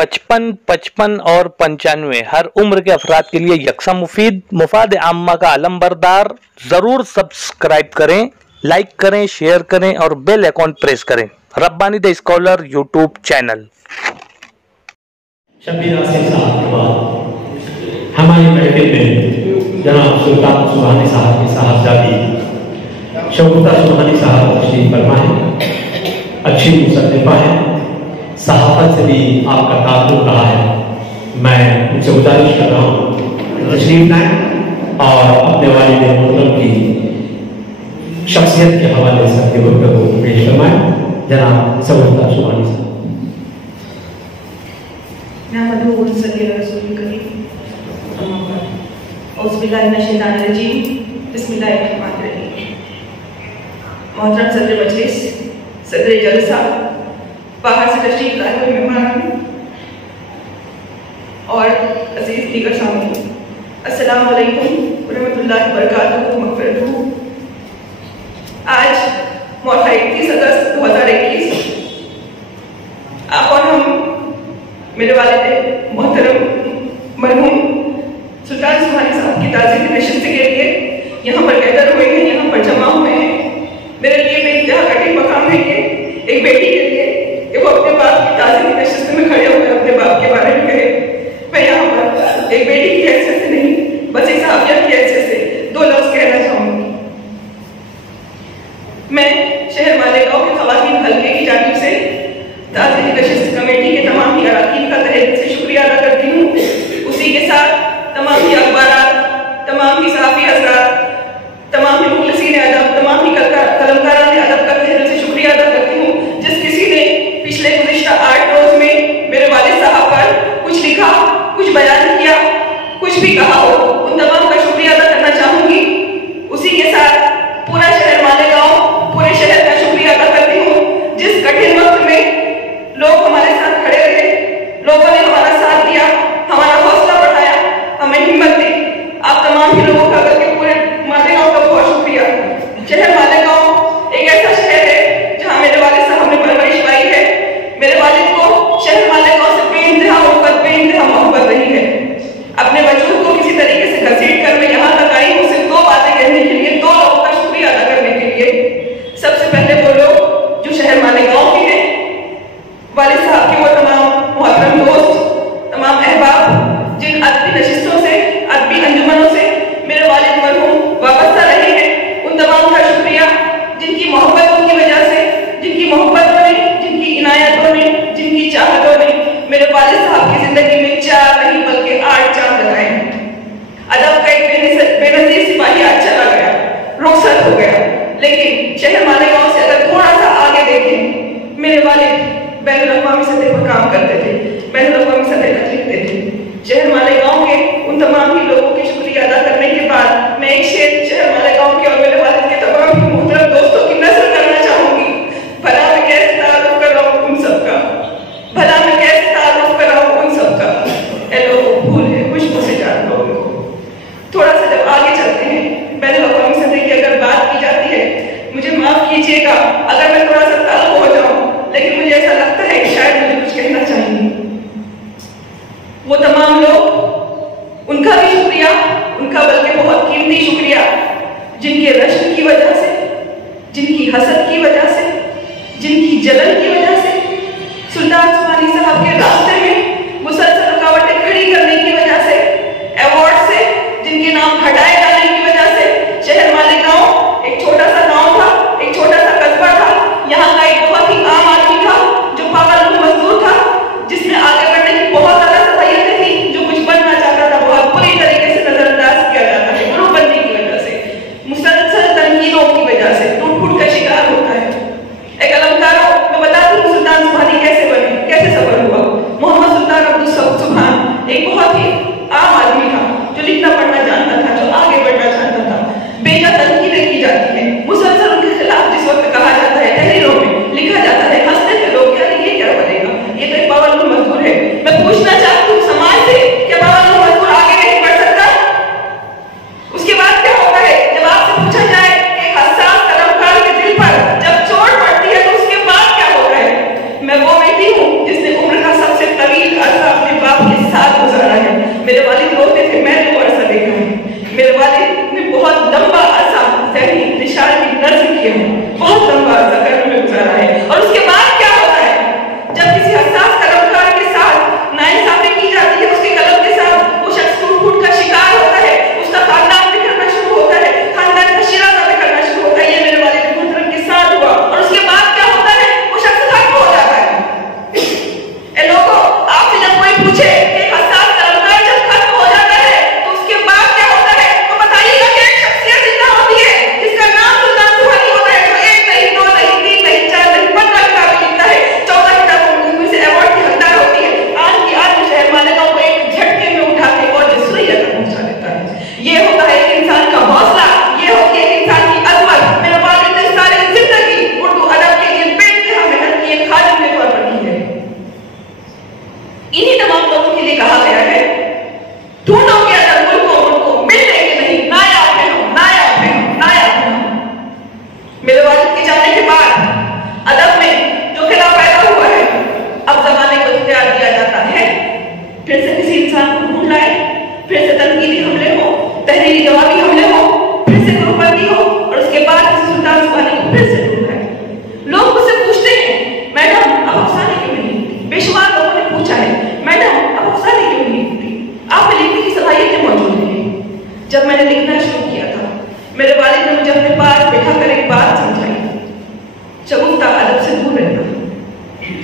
55, 55 और 95 हर उम्र के अफराद के लिए यकसा मुफीद मुफाद आम्मा का आलम बरदार। जरूर सब्सक्राइब करें, लाइक करें, शेयर करें और बेल आइकॉन प्रेस करें। Rabbani the scholar YouTube channel. Shabbir Asif साहब के बाद हमारी महफिल में जनाब सुल्तान सुबहानी साहब की साहबजादी शगुफ्ता सुबहानी साहब तशरीफ फरमा है। अच्छी मुसन्निफा है, सहाफत से भी आपका ताल्लुक रहा है। मैं उनसे गुजारिश कर रहा हूँ तशरीफ लाएं और अपने वालिद मोहतरम की शख्सियत के हवाले से अपनी गुफ्तगू को पेश करवाएं। जनाब शगुफ्ता सुबहानी साहब। मोहतरम सदर मजलिस, सदर जलसा, बाहर से तशरीफ लाए हुए मेहमान और अजीज दीगर सामने, अस्सलाम वालेकुम रहमतुल्लाहि व बरकातुहू मग़फ़िरतुहू। आज मौका 31 अगस्त 2021 आप और हम मेरे वालिद मोहतरम मरहूम सुल्तान सुबहानी साहब की ताज़ीम नशिस्त के लिए यहाँ पर बेहतर हुए हैं, यहाँ पर जमा हुए हैं। मेरे लिए बेइंतहा कठिन मकाम है कि एक बेटी के लिए वो अपने बाप की ताज़ीम नशिस्त में खड़े होकर अपने बाप के बारे में कहे। मैं यहाँ पर एक बेटी की हैसियत से नहीं, बस एक साहबिया की हैसियत से दो लफ्ज़ कहना चाहूँगी। मैं शहर मालेगांव के ख़वातीन हल्के की जानिब से ताज़ीम नशिस्त कमेटी के तमाम ही अराकीन का तहे दिल से शुक्रिया अदा करती हूँ। उसी के साथ तमाम ही अखबारात, तमाम ही सहाफ़ी हज़रात, तमाम ही मुखलिसीन अदब, तमाम ही कलमकारान अदब का तहे दिल से शुक्रिया अदा करती हूँ। जिस किसी ने पिछले गुज़िश्ता 8 रोज में मेरे वालिद साहब पर कुछ लिखा, कुछ बयान किया, कुछ भी कहा हो, उन तमाम का शुक्रिया अदा करना चाहूँगी। उसी के साथ पूरा शहर मालेगांव, पूरे शहर का शुक्रिया अदा करती हूँ। जिस कठिन वक्त में लोग हमारे साथ खड़े रहे, लोगों ने हमारा साथ दिया, हमारा हौसला बढ़ाया, हमें हिम्मत दी। आप तमाम ही लोगों का करके पूरे मालेगांव का बहुत शुक्रिया। शहर मालेगांव एक ऐसा शहर है जहाँ मेरे वालिद साहब ने परवरिश पाई है। मेरे वालिद को शहर मालेगांव से बेइंतहा मोहब्बत रही है। अपने वजूद को किसी तरीके से घसीट कर मैं यहाँ तक आई हूँ सिर्फ 2 बातें कहने के लिए, 2 लोगों का शुक्रिया अदा करने के लिए। सबसे पहले वो लोग जो शहर मालेगांव के हैं, वालिद साहब के वो तमाम मोहतरम दोस्त, तमाम अहबाब जिन अदबी नशिस्तों से, अदबी अंजुमनों से मेरे वालिद मरहूम वाबस्ता रहे हैं, उन तमाम का शुक्रिया। जिनकी मोहब्बतों की वजह से, जिनकी मोहब्बतों ने, जिनकी इनायतों ने, जिनकी चाहतों ने मेरे वालिद साहब की जिंदगी में 4 नहीं बल्कि 8 चांद लगाए हैं। अदब का एक बेनज़ीर सिपाही आज चला गया, रुखसत हो गया, लेकिन शहर मालेगांव से अगर थोड़ा सा आगे देखें, मेरे वालिद बैनुल-अक़वामी सतह पर काम करते थे, बैनुल-अक़वामी सतह तक लिखते थे। शहर मालेगांव के उन तमाम ही लोगों की शुक्रिया अदा करने के बाद मैं एक शेर शहर मालेगांव के और मेरे वालिद के तमाम ही मोहतरम दोस्तों की नज़र करना चाहूंगी। भला मैं कैसे तारुफ कर रहा हूँ उन सबका, भला मैं कैसे तारुफ कर रहा हूँ उन सबका। हेलो भूल है खुशबू से जानता हूँ उनको। थोड़ा सा जब आगे चलते हैं, बैनुल-अक़वामी सतह की अगर बात की जाती है, मुझे माफ कीजिएगा अगर मैं थोड़ा सा तल्ख हो जाऊं, लेकिन मुझे ऐसा लगता है कि शायद मुझे कुछ कहना चाहिए। वो तमाम लोग, उनका भी शुक्रिया, उनका बल्कि बहुत कीमती फिर से किसी इंसान को ढूंढ लाए, फिर से तनकीदी हमले हो, तहरीरी जवाबी हमले हो, फिर से ग्रुपबंदी हो और उसके बाद सुल्तान सुबहानी को फिर से ढूंढ लाए। लोग मुझसे पूछते हैं, मैडम अब अफसाने क्यों नहीं लिखती? बेशुमार लोगों ने पूछा है, मैडम अब अफसाने क्यों नहीं लिखती? आप में लिखने की सलाहियतें मौजूद हैं। जब मैंने लिखना शुरू किया था, मेरे वालिद ने मुझे अपने पास बैठा कर एक बात समझाई, शगुफ्ता अदब से दूर रहना।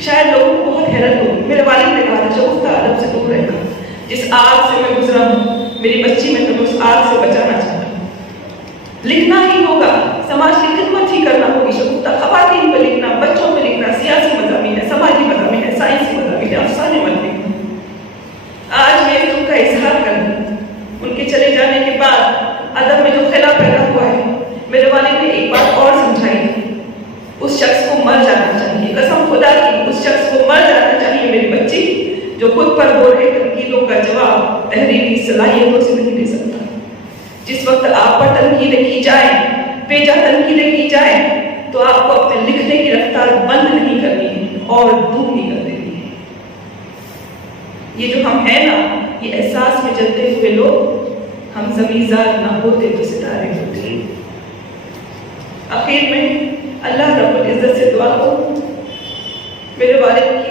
शायद लोगों को बहुत हैरत होगी, मेरे वालिद ने कहा था शगुफ्ता अदब से दूर रहना। जिस आग से मैं गुजरा हूँ, मेरी बच्ची में तो उस आग से बचाना चाहता हूँ। लिखना ही होगा, समाज की खिदमत ही करना होगी। शगुफ्ता खवातीन पर लिखना, बच्चों पर लिखना, सियासी मज़ामीन है, समाजी मज़ामीन है, साइंसी मज़ामीन है, अफसाने मत लिखना। आज मैं इस दुख का इजहार करूँ। उनके चले जाने के बाद अदब में जो खिला पैदा हुआ है, मेरे वालिद ने एक बात और समझाई, उस शख्स को मर जाना चाहिए। कसम खुदा की, उस शख्स को मर जाना चाहिए मेरी बच्ची, जो खुद पर हो रहे तनकीदों का जवाब तहरीरी सलाहियतों से नहीं दे सकता। जिस वक्त आप पर तनकीदें की जाए, बेजा तनकीदें की जाए, तो आपको अपने लिखने की रफ्तार बंद नहीं करनी है और दुगनी कर देनी है। ये जो हम हैं ना, ये एहसास में चलते हुए लोग, हम ज़मींदार ना होते तो सितारे होते। आखिर में अल्लाह रब्बुल इज्जत से दुआ करो, मेरे वालिद की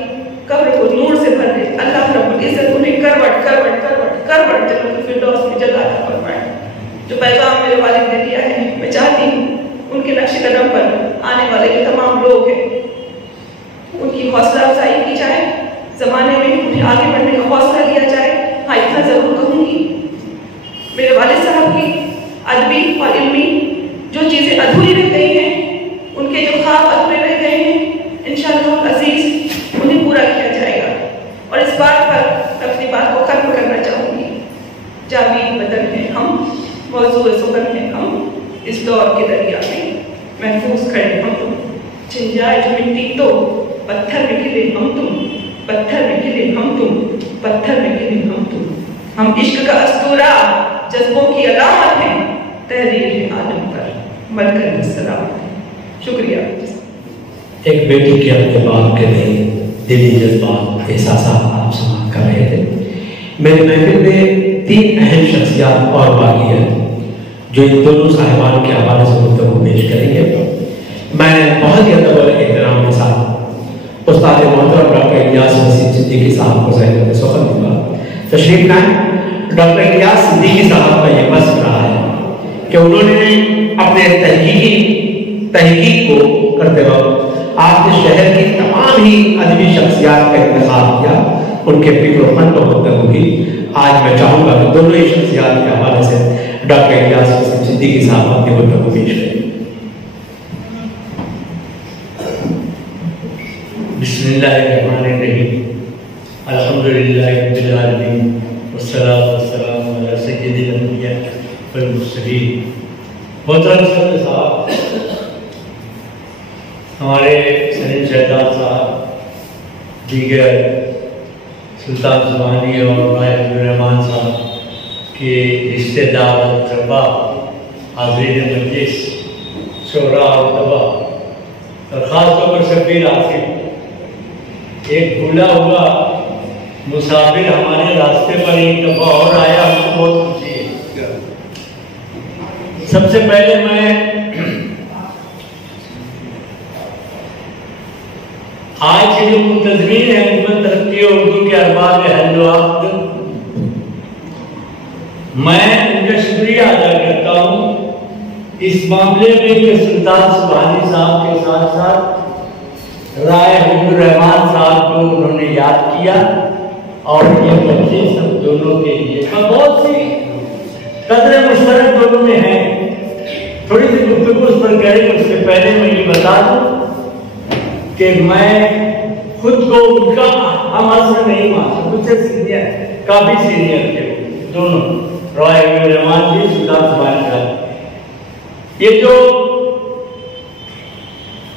कब्र को नूर से भर दे। अल्लाह रब्बुल इज्जत उन्हें करवट करवट करवट करवट जन्नतुल फिरदौस में जगह अता फरमाए। जो पैगाम मेरे वालिद ने दिया है, मैं चाहती हूँ उनके नक्शे कदम पर आने वाले जो तमाम लोग हैं, उनकी हौसला अफजाई की जाए, जमाने में उन्हें आगे बढ़ने का हौसला दिया जाए। हाँ, इतना जरूर कहूँगी, मेरे वालिद साहब की अदबी और इल्मी जो चीज़ें अधूरी रह गई हैं, उनके जो ख्वाब अधूरे रह गए हैं, इंशाअल्लाह अजीज उन्हें पूरा किया जाएगा। और इस बात पर अपनी बात को खत्म करना चाहूँगी। जावीद बदन है हम, मौजूद सुगन है हम, इस दौर के दरिया में महफूज खड़े हम तुम। छिन जाए जो मिट्टी तो पत्थर में खिले हम तुम, पत्थर में खिले हम तुम, पत्थर में खिले हम तुम। हम इश्क का अस्तूरा, जज्बों की अलामत है, तहरीर आलम पर मरकर सलामत है। शुक्रिया। एक बेटी के अपने बाप के लिए दिली जज्बात एहसास आप समाप्त कर रहे थे। मेरे महफिल में 3 अहम शख्सियात और बाकी हैं जो इन दोनों साहिबान के हवाले से गुफ्तगू पेश करेंगे। मैं बहुत ही अदब और एहतराम के साथ उस्ताद मोहतरम डॉक्टर इलियास मसीह सिद्दीकी साहब को ज़हन में सुख़न दूंगा। तशरीफ लाएं। डॉक्टर इलियास सिद्दीकी साहब का यह मस्क रहा है कि उन्होंने अपने तहकीक को करते वक्त आपने शहर की तमाम ही अदबी शख्सियात का इंतखाब किया, उनके फिक्र फन को गुफ्तगू की। आज मैं चाहूँगा कि दोनों ही शख्सियात के हवाले से डॉक्टर इलियास मसीह सिद्दीकी साहब अपनी गुफ्तगू पेश करें। बिस्मिल्लाहिर्रहमानिर्रहीम, अल्हम्दुलिल्लाहि रब्बिल आलमीन, वस्सलातु वस्सलामु अला सय्यिदिल अंबिया वल मुरसलीन। मोहतरम सदर साहब, हमारे सलीम शहजाद साहब, दीगर सुल्तान सुबहानी और भाई अब्दुर्रहमान साहब के रिश्तेदार और तलबा, हाज़रीन मजलिस, शोरा और तबा, और ख़ास तौर पर शब्बीर आसिफ, एक भूला हुआ मुसाफिर हमारे रास्ते पर एक दफ़ा और आया, हमको बहुत खुशी है। सबसे पहले मैं आज की जो मुंतज़मीन है हुकूमत तरक्की उर्दू के अरबाब हल्लुआत, मैं उनका शुक्रिया अदा करता हूँ इस मामले में कि सुल्तान सुबहानी साहब के साथ साथ राय अब्दुर्रहमान साहब को उन्होंने याद किया और ये बच्चे सब दोनों के लिए बहुत सी कदर मुश्तरक दोनों में है। थोड़ी सी गुफ्तगू उस पर करें। उससे पहले मैं ये बता दूं कि मैं खुद को उनका हम असर नहीं मानता, मुझसे सीनियर, काफी सीनियर थे दोनों, राय अब्दुर्रहमान जी, सुल्तान सुबहानी साहब। ये जो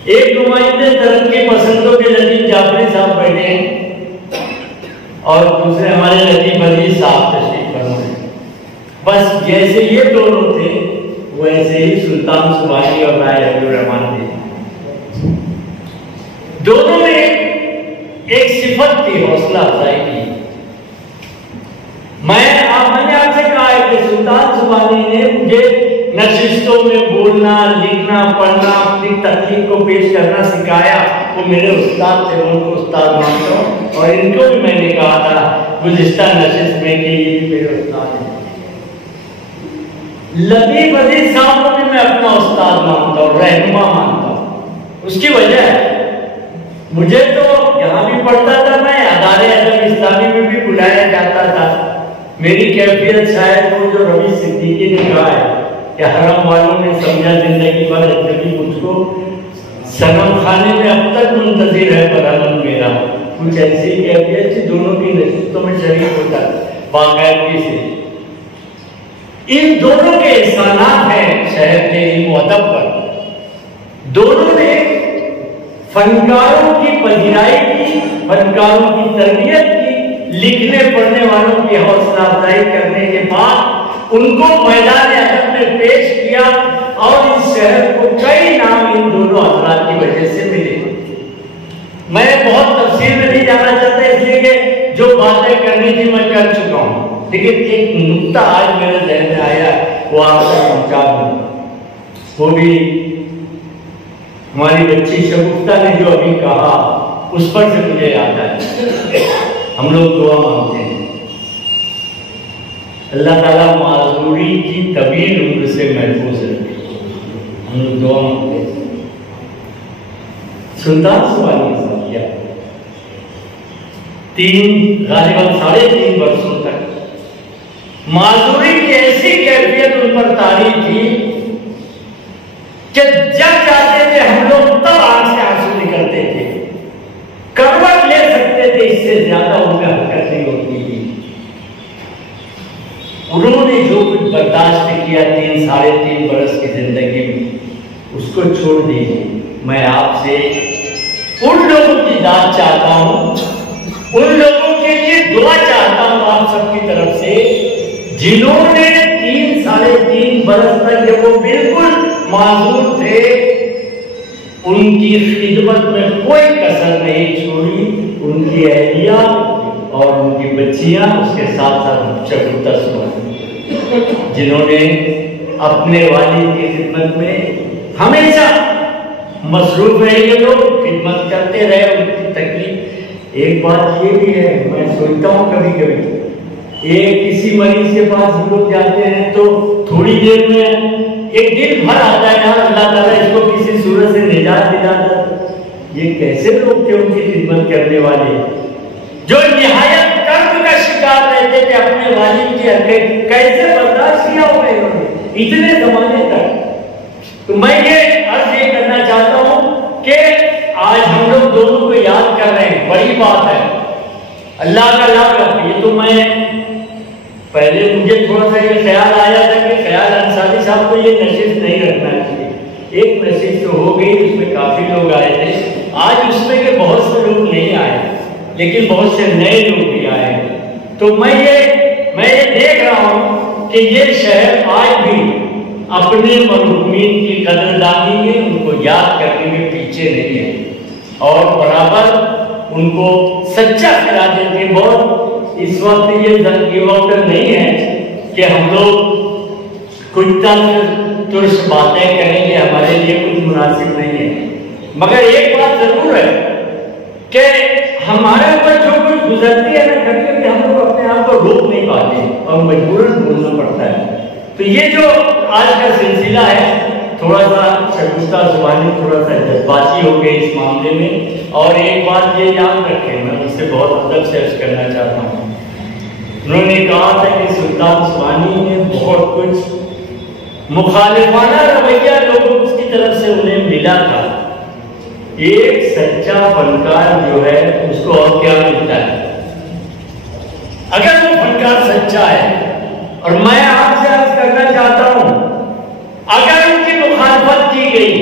एक नुमाइंदे तरक्की पसंदों के लतीफ जाफरी साहब बैठे हैं और दूसरे हमारे लतीफ अजीज साहब तशरीफ फरमा। बस जैसे ये दोनों थे वैसे ही सुल्तान सुबहानी और राय अब्दुर्रहमान थे। दोनों ने एक सिफत की हौसला अफजाई की मैंने आपसे कहा है कि सुल्तान सुबहानी ने मुझे नशिस्तों में बोलना, लिखना, पढ़ना, अपनी तकलीफ को पेश करना सिखाया। वो मेरे उस्ताद थे, उनको उस्ताद मानता हूँ। और इनको भी मैंने कहा था गुज़िश्ता नशिस्त में कि ये भी मेरे उस्ताद हैं। लतीफ अजीज साहब को भी मैं अपना उस्ताद मानता हूँ, रहनुमा मानता हूँ। उसकी वजह है मुझे तो यहाँ भी पढ़ता था, मैं अदारे अदब इस्लामी में भी बुलाया जाता था। मेरी कैफियत शायद वो जो रवि सिद्दीकी ने कहा है कि हरम वालों ने समझा जिंदगी भर अजनबी मुझको सनम खाने में अब तक मुंतजिर है बरामद मेरा, कुछ ऐसी कैफियत थी। दोनों की नशिस्तों में शरीक होता बाकायदगी से। इन दोनों के एहसानात हैं शहर के इल्म व अदब पर। दोनों ने फनकारों की पजीराई की, फनकारों की तरबियत की, लिखने पढ़ने वालों की हौसला अफजाई करने के बाद उनको मैदान अदब में पेश किया और इस शहर को कई नाम इन दोनों हजरात की वजह से मिले। मैं बहुत तफसील में नहीं जाना चाहता, इसलिए कि जो बातें करनी थी मैं कर चुका हूं, लेकिन एक नुक्ता आज मेरे ज़हन में आया, वो आपसे पहुंचा दूं। वो भी हमारी बच्ची शगुफ्ता ने जो अभी कहा उस पर से मुझे याद आया। हम लोग दुआ मांगते हैं अल्लाह ताला माजूरी की तवील उम्र से महफूज रखे। हम लोग दुआ मांगते हैं। सुल्तान सुबहानी साहब किया 3 वर्षों तक माजूरी की ऐसी कैफियत उन पर तारी थी कि जब जाते थे हम लोग तब आंख से आंसू निकलते थे, करवट ले सकते थे, इससे ज्यादा उनका हरकत नहीं होती थी। उन्होंने जो कुछ बर्दाश्त किया 3-3.5 बरस की जिंदगी में, उसको छोड़ दीजिए। मैं आपसे उन लोगों की दाद चाहता हूं, उन लोगों के लिए दुआ चाहता हूं आप सबकी तरफ से, जिन्होंने 3-3.5 बरस तक जब वो बिल्कुल माजूर थे, उनकी खिदमत में कोई कसर नहीं छोड़ी। उनकी अहलिया और उनकी बच्चियां, उसके साथ साथ शगुफ्ता सुबहानी, जिन्होंने अपने वालिद की खिदमत में हमेशा मसरूफ रहे, ये लोग खिदमत करते रहे, उनकी तकलीफ। एक बात ये भी है, मैं सोचता हूँ कभी कभी, एक किसी मरीज के पास हम लोग जाते हैं तो थोड़ी देर में एक दिन भर आता है यार अल्लाह ताला इसको किसी सूरत से निजात दिला दे। ये कैसे लोग थे उनकी खिदमत करने वाले, जो निहायत कर्ब का शिकार रहते थे, अपने वालिद की हरकत कैसे बर्दाश्त किया होगा इन्होंने इतने जमाने तक। तो मैं ये अर्ज ये करना चाहता हूँ कि आज हम लोग दोनों को याद कर रहे हैं, बड़ी बात है, अल्लाह का लाभ रखिए। तो मैं पहले मुझे थोड़ा सा ये ख्याल आया था कि ख्याल अंसारी साहब को ये नशिस्त नहीं रखना चाहिए। एक नशिस्त तो हो गई, उसमें काफी लोग आए थे। आज उसमें के बहुत से लोग नहीं आए, लेकिन बहुत से नए लोग भी आए। तो मैं ये देख रहा हूँ कि ये शहर आज भी अपने मरहूमीन की कदरदानी में, उनको याद करने में पीछे नहीं है और बराबर उनको सच्चा करा देते। बहुत इस वक्त ये वक्त नहीं है कि हम लोग कुछ तुर्स बातें करेंगे, हमारे लिए कुछ मुनासिब नहीं है। मगर एक बात जरूर है कि हमारे ऊपर जो कुछ गुजरती है ना, कभी हम लोग अपने आप को रोक नहीं पाते और मजबूरन बोलना पड़ता है। तो ये जो आज का सिलसिला है, थोड़ा सा शगुफ्ता सुबहानी थोड़ा सा जज्बाती हो गए इस मामले में। और एक बात ये याद रखें, मैं उनसे बहुत अदब से अर्ज करना चाहता हूँ। उन्होंने कहा था कि सुल्तान सुबहानी ने बहुत कुछ मुखालिफाना रवैया लोगों की तरफ से उन्हें मिला था। एक सच्चा फनकार जो है उसको और क्या मिलता है? अगर वो फनकार सच्चा है, और मैं आपसे अर्ज करना चाहता हूं, अगर उनकी मुखालफत की गई,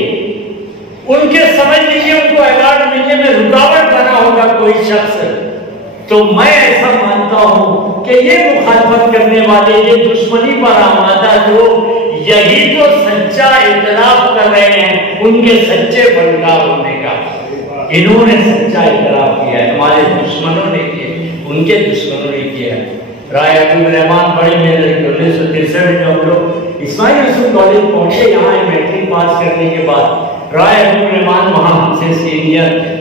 उनके समझ लीजिए उनको अवार्ड मिलने में रुकावट बना होगा कोई शख्स, तो मैं ऐसा मानता हूं कि ये मुखालफत करने वाले, ये दुश्मनी पर आमादा लोग, यही तो सच्चा इतराफ कर रहे हैं उनके सच्चे फनकार होने का। इन्होंने सच्चा इतराफ किया है, हमारे दुश्मनों ने किया, उनके दुश्मनों ने किया है। राय अब्दुल रहमान बड़ी मेहनत की 1963 में हम लोग इस्माइल यूसुफ कॉलेज पहुंचे। यहाँ मैट्रिक पास करने के बाद राय अब्दुल रहमान वहां हमसे सीनियर थे।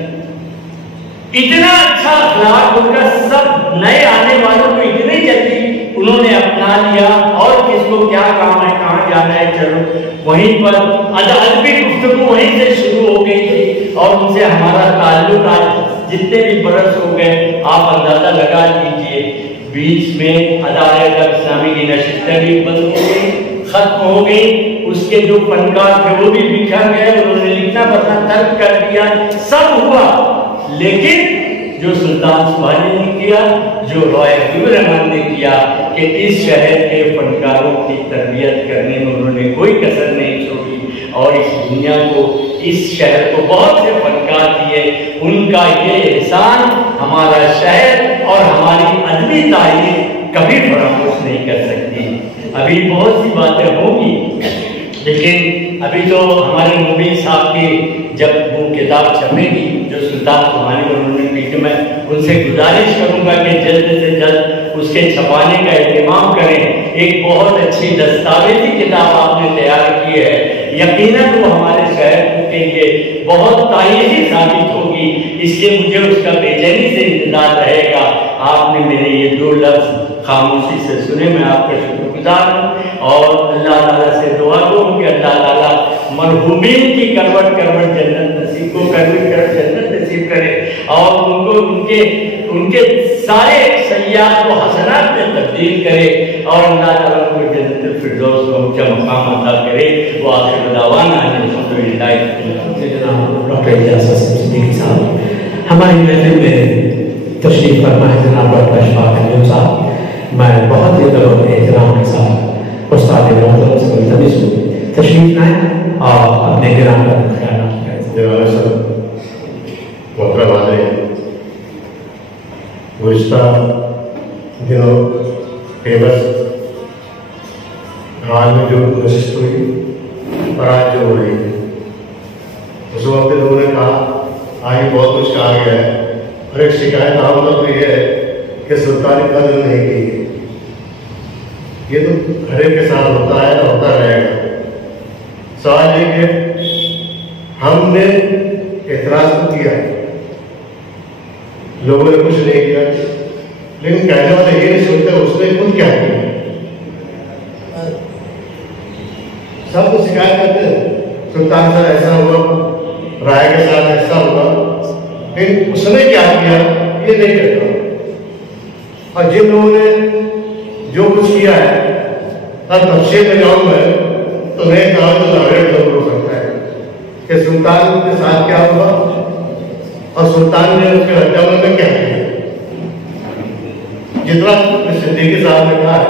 इतना अच्छा अखलाक उनका, सब नए आने वालों को इतनी जल्दी उन्होंने अपना लिया और किसको क्या काम है, कहाँ जाना है, चलो वहीं पर अदबी गुफ्तगू वहीं से शुरू हो गई थी और उनसे हमारा ताल्लुक आज जितने भी बरस हो गए आप अंदाजा लगा लीजिए। बीच में अदालत इस्लामी की नशिस्तें भी बंद हो गई, खत्म हो गई, उसके जो फनकार थे वो भी बिखर गए, उन्होंने लिखना पढ़ना तर्क कर दिया, सब हुआ। लेकिन जो सुल्तान सुबहानी ने किया, जो राय अब्दुल रहमान ने किया कि इस शहर के फनकारों की तरबियत करने में उन्होंने कोई कसर नहीं छोड़ी और इस दुनिया को, इस शहर को बहुत से फनकार दिए। उनका ये एहसान हमारा शहर और हमारी अदबी तारीख कभी फरामोश नहीं कर सकती। अभी बहुत सी बातें होंगी, लेकिन अभी तो हमारे मुबीन साहब की जब वो किताब छपेगी जो सुल्तान सुबहानी उन्होंने लिखी, मैं उनसे गुजारिश करूंगा कि जल्द से जल्द उसके छपाने का एहतमाम करें। एक बहुत अच्छी दस्तावेजी किताब आपने तैयार की है, यकीनन वो हमारे शहर के लिए बहुत तारीखी साबित होगी। इसलिए मुझे उसका बेचैनी से इंतजार रहेगा। आपने मेरे ये 2 लफ्ज खामोशी से सुने, मैं आपका शुक्रगुजार हूँ और अल्लाह ताला से दुआ करूँ कि अल्लाह ताला मरहूमीन की करवट करवट जन्नत नसीब को जन्नत नसीब करे और उनको उनके सारे सय्यात को हसनात में तब्दील करे और अल्लाह ताला उनको जन्नत फिरदौस में ऊंचा मकाम अता करे। वो आखिर दावाना अल्हम्दुलिल्लाह। डॉक्टर इजाज़त सिद्दीकी साहब हमारी महफिल में तशरीफ फरमा है। जनाब डॉक्टर अशफाक अहमद साहब, मैं बहुत ही एहतराम के साथ उस्ताद मोहतरम से मुल्तमिस हूँ तशरीफ लाएं और अपने गिराम का ख्याल रखें। गुज़िश्ता दिनों फेमस हाल में जो नशिस्त हुई और आज जो हो रही है, उस वक्त लोगों ने कहा आगे बहुत कुछ कहा गया है और एक शिकायत आम तौर पर यह है कि सुल्तानी कदर नहीं की। ये तो हर एक के साथ होता है और होता रहेगा। सवाल ये कि हमने एतराज तो किया, लोगों ने कुछ नहीं किया, लेकिन कहने वाले ये नहीं सोचते उसने खुद क्या किया। सब तो शिकायत करते हैं सुल्तान साहब ऐसा हुआ, राय के साथ ऐसा हुआ, लेकिन उसने क्या किया ये नहीं कहता। और जिन लोगों ने जो कुछ किया है, अब तफसील में जाऊँ मैं तो नहीं कहा तो दावेदार जरूर हो सकता है कि सुल्तान के साथ क्या हुआ और सुल्तान ने उसके हत्यारों में क्या किया। जितना सिद्दीकी साहब ने कहा है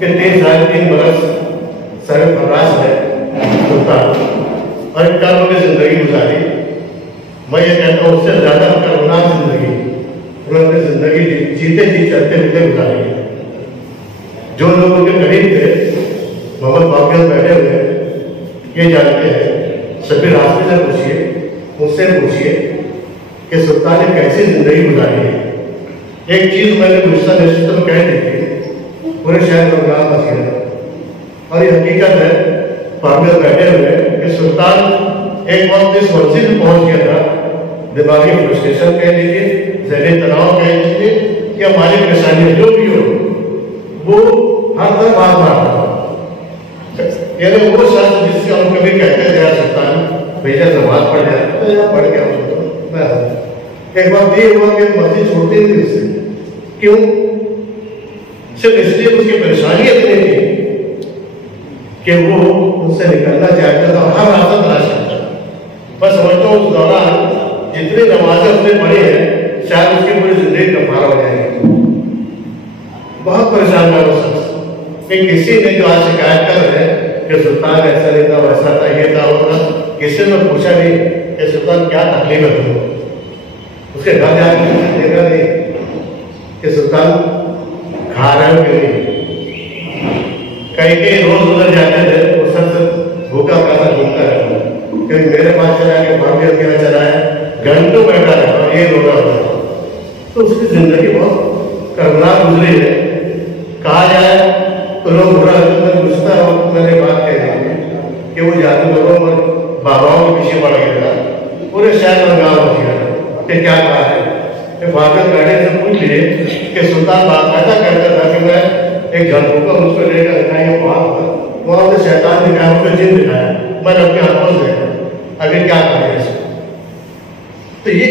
कि 3 बरस सरफराज है सुल्तान और कर्म में जिंदगी गुजारी, मैं ये कहता हूँ उससे ज्यादा कर्मनाक जिंदगी उन्होंने जिंदगी जीते जी चलते फिरते गुजारी। जो लोग उनके करीब थे, मोहम्मद बाकी बैठे हुए, ये जानते हैं, सभी रास्ते से पूछिए, मुझसे पूछिए कि सुल्तान ने कैसी जिंदगी गुजारी है। एक चीज मैंने गुस्सा निश्चित में कह दी थी, पूरे शहर में गाँव बच गया और ये हकीकत है पार्लर बैठे हुए कि सुल्तान एक वक्त इस मस्जिद में पहुंच गया था, दिमागी फ्रस्ट्रेशन कह लीजिए, ज़हनी तनाव कह लीजिए कि हमारी परेशानी जो भी हो वो हर तरफ बात मारता था। यानी वो शख्स जिससे हम कभी कहते थे सुल्तान भैया नमाज पढ़ जाए तो यहाँ पढ़ गया मैं एक बार ये हुआ कि मस्जिद छोड़ती थी उससे, क्यों? सिर्फ इसलिए उसकी परेशानी इतनी थी कि वो उससे निकलना चाहता था, हर रास्ता तलाश करता। मैं समझता हूँ उस दौरान जितनी नमाजें उसने पढ़ी है शायद उसकी पूरी जिंदगी कफारा हो जाएगी। बहुत परेशान था वो शख्स कि किसी ने जो आज शिकायत कर रहे हैं कि सुल्तान ऐसा नहीं था, वैसा था, ये था, वो था, किसी ने पूछा नहीं कि सुल्तान क्या तकलीफ है तुमको। उसके घर जाकर देखा नहीं कि सुल्तान खा रहे हो कि नहीं। कई रोज उधर जाते थे, वो शख्स भूखा प्यासा घूमता रहता, क्योंकि मेरे पास चला के भाभी अकेला चला है, घंटों बैठा रहता और ये रोना होता। तो उसकी जिंदगी बहुत कर्मनाक गुजरी है। कहा जाए तो लोग बुरा गुस्सा हो, मैंने बात कह दी कि वो जादूगरों और बाबाओं के पीछे पड़ गया था, पूरे शहर में गाँव हो गया कि क्या कहा है। फादर गाड़ी से पूछ लिए कि सुल्तान बाप ऐसा कहता था कि मैं एक झलकूका मुझको लेकर दिखाई वहाँ से शैतान दिखाया, उसको जिन दिखाया, मैंने अपने हाथों से देखा, अभी क्या करें इसको। तो ये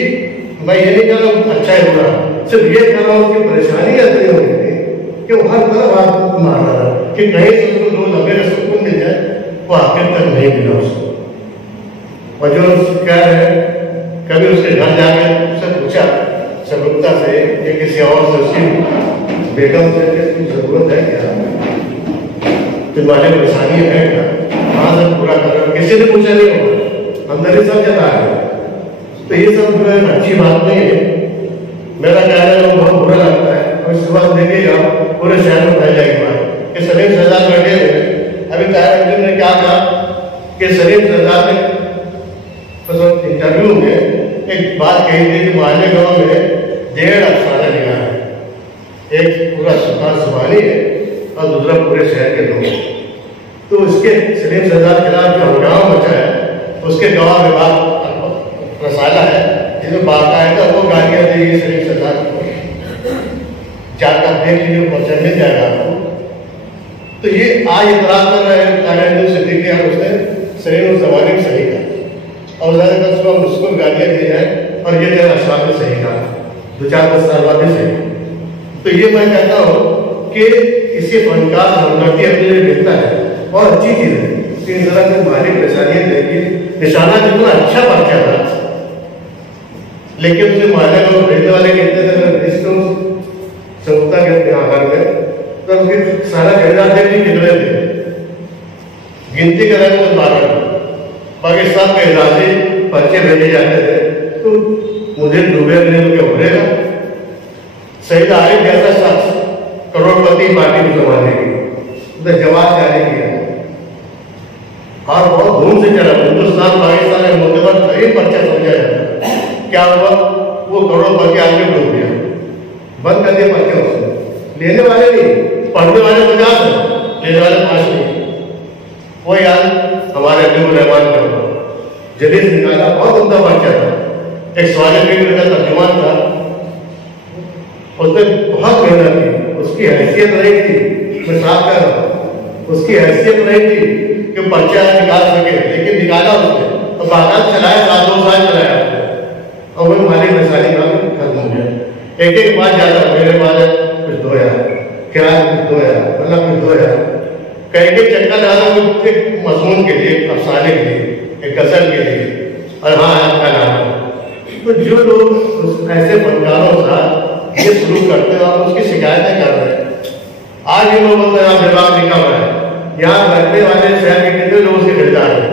मैं ये नहीं कह रहा हूँ अच्छा है बुरा, सिर्फ ये कह रहा हूँ कि परेशानी ऐसी हो गई थी कि वो हर तरफ हाथ मार रहा था कि कहीं से उसको दो लंबे का सुकून मिल जाए, वो आखिर तक नहीं मिला उसको। और जो कह रहे हैं कभी उसके घर जाकर उससे पूछा शगुफ्ता से या किसी और से, उसकी बेगम से कुछ जरूरत है क्या, तुम्हारे परेशानी है क्या, कहाँ से पूरा कर रहे हो, किसी ने पूछा नहीं होगा, अंदर ही सब जता है। तो ये सब अच्छी बात नहीं है, मेरा कहना बहुत बुरा लगता है। और इस बात देखिएगा पूरे शहर में फैल जाएगी बात कि सलीम शहजाद बैठे हुए, अभी ताहिर अंजुम ने क्या कहा कि सलीम शहजाद ने इंटरव्यू में एक बात कही थी कि माले गांव में 1.5 अफसाना लिखा है, एक पूरा सुल्तान सुबहानी है और दूसरा पूरे शहर के लोग। तो उसके सलीम शहजाद के खिलाफ जो हंगामा मचा है उसके गवाह विभाग रसाला है जिसमें बाकायदा वो गालियाँ देगी सलीम शहजाद को, जाकर देख लीजिए पर्चा मिल जाएगा आपको। तो ये आज इतराज कर रहे हैं ताहिर सिद्दीकी, उसने सलीम सुबहानी को सही कहा और ज़्यादातर सुबह मुझको गालियाँ दी जाए और ये मेरा अशराफ ने सही कहा 2-4-10 साल बाद से। तो ये मैं कहता हूँ कि किसी फनकार हमदर्दी अपने लिए मिलता है और अच्छी चीज़ है कि इन तरह की माली परेशानियाँ देखिए, निशाना जितना अच्छा पर्चा था लेकिन उसे माले को भेजने वाले कहते थे इसको शगुफ्ता के अपने आकार में, तो फिर सारा खरीदार थे कितने थे, गिनती करें तो 12 पाकिस्तान के इजाजे पर्चे भेजे जाते थे। तो मुझे डूबे नहीं तो क्या उड़ेगा। सईद आरिफ जैसा शख्स करोड़पति पार्टी को संभालने की जवाब जारी किया और बहुत धूम से चला, हिंदुस्तान पाकिस्तान में मुद्दे कई पर्चा समझा जाता। क्या हुआ, वो करोड़पति आगे डूब गया, बंद कर दिया पर्चे उसने। लेने वाले नहीं, पढ़ने वाले 50 है, लेने वाले 5 नहीं। वो यार हमारे अब्दुल रहमान का जलीस निकाला, बहुत उमदा पर्चा था, एक सवाल फिक्र का तर्जुमान था, उसने बहुत मेहनत की, उसकी हैसियत नहीं थी, मैं साफ कह रहा हूँ, उसकी हैसियत नहीं थी कि पर्चा निकाल सके, लेकिन निकाला उसने और बाकायदा चलाया, 7-2 साल चलाया उसने और वही मालिक मिसाली का खत्म हो गया। एक बात जाता मेरे बाद कुछ 2000 किराया, कुछ 2000 मतलब कुछ 2000 कहीं के चक्कर डाला एक मजमून के लिए, अफसाने के लिए, एक गजल के लिए और हाँ आपका नाम। तो जो लोग ऐसे फनकारों का ये शुरू करते हैं और उसकी शिकायतें कर रहे हैं। आज ये लोग बोलते हैं यहाँ विभाग लिखा हुआ है, यहाँ बैठने वाले शहर के कितने लोग उसके खरीदार हैं,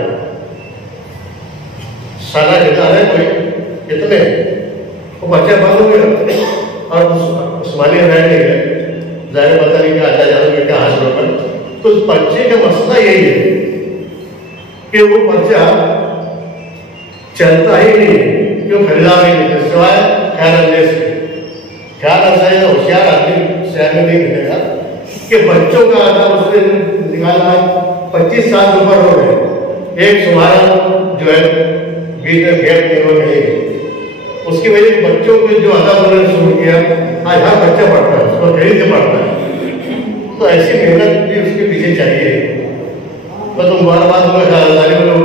सारा खरीदार है कोई कितने, वो बच्चे बंद हो गए और उस्मानिया रह नहीं गए, जाहिर पता नहीं क्या आता जाए क्या हासिल होकर। तो उस पर्चे का मसला यही है कि वो पर्चा चलता ही नहीं, क्यों खरीदार नहीं मिलते सिवाय ख्याल अंदेश के। ख्याल ऐसा है होशियार आदमी शहर में नहीं मिलेगा कि बच्चों का आधा उसने निकाला 25 साल के ऊपर हो गए, एक सुधारा जो है बीच में गैप नहीं है, उसकी वजह से बच्चों के जो अदा उन्होंने शुरू किया, आज हर बच्चा पढ़ता है, उसको खरीद के पढ़ता है। तो ऐसी मेहनत भी उसके पीछे चाहिए। मैं तो बार-बार में लोग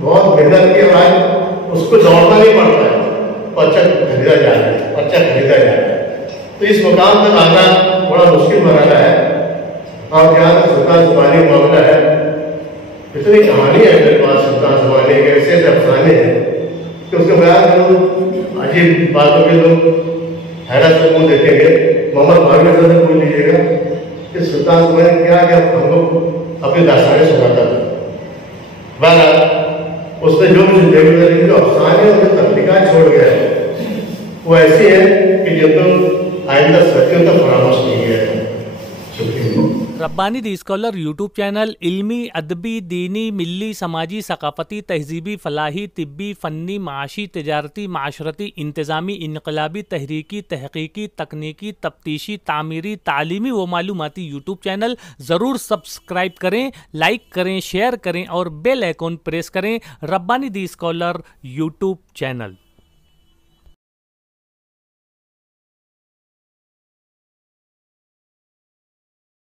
बहुत मेहनत की, आज उसको दौड़ना नहीं पड़ता है, पर्चा खरीदा जा रहा है, पर्चा खरीदा जा रहा है। तो इस मुकाम तक आना बड़ा मुश्किल मरहला है। और जहाँ तक सुल्तान सुबहानी मामला है, इतनी कहानी है मेरे पास सुल्तान सुबहानी के, ऐसे अफसाने हैं कि उसके बयान लोग अजीब बातों के लोग हैरत से मुँह देखेंगे। मोहम्मद भागवत से पूछ लीजिएगा कि सुल्तान सुबहानी क्या क्या हमको अपनी दास्तानें सुनाता था। बहरहाल उसने जो भी जिंदगी जो अफसाने और तकलीका छोड़ गया वो ऐसी है कि जब तो आइंदा सदियों तक फरामोश नहीं गया है। शुक्रिया। रब्बानी दी स्कॉलर यूट्यूब चैनल इल्मी, अदबी, दीनी, मिली, समाजी, सकाफती, तहजीबी, फलाही, तिब्बी, फ़न्नी, माशी, तिजारती, माशरती, इंतज़ामी, इनकलाबी, तहरीकी, तहकीकी, तकनीकी, तफ्तीशी, तामीरी, तालीमी व मालूमाती यूट्यूब चैनल ज़रूर सब्सक्राइब करें, लाइक करें, शेयर करें और बेल आइकॉन प्रेस करें। रब्बानी दी स्कॉलर यूट्यूब चैनल।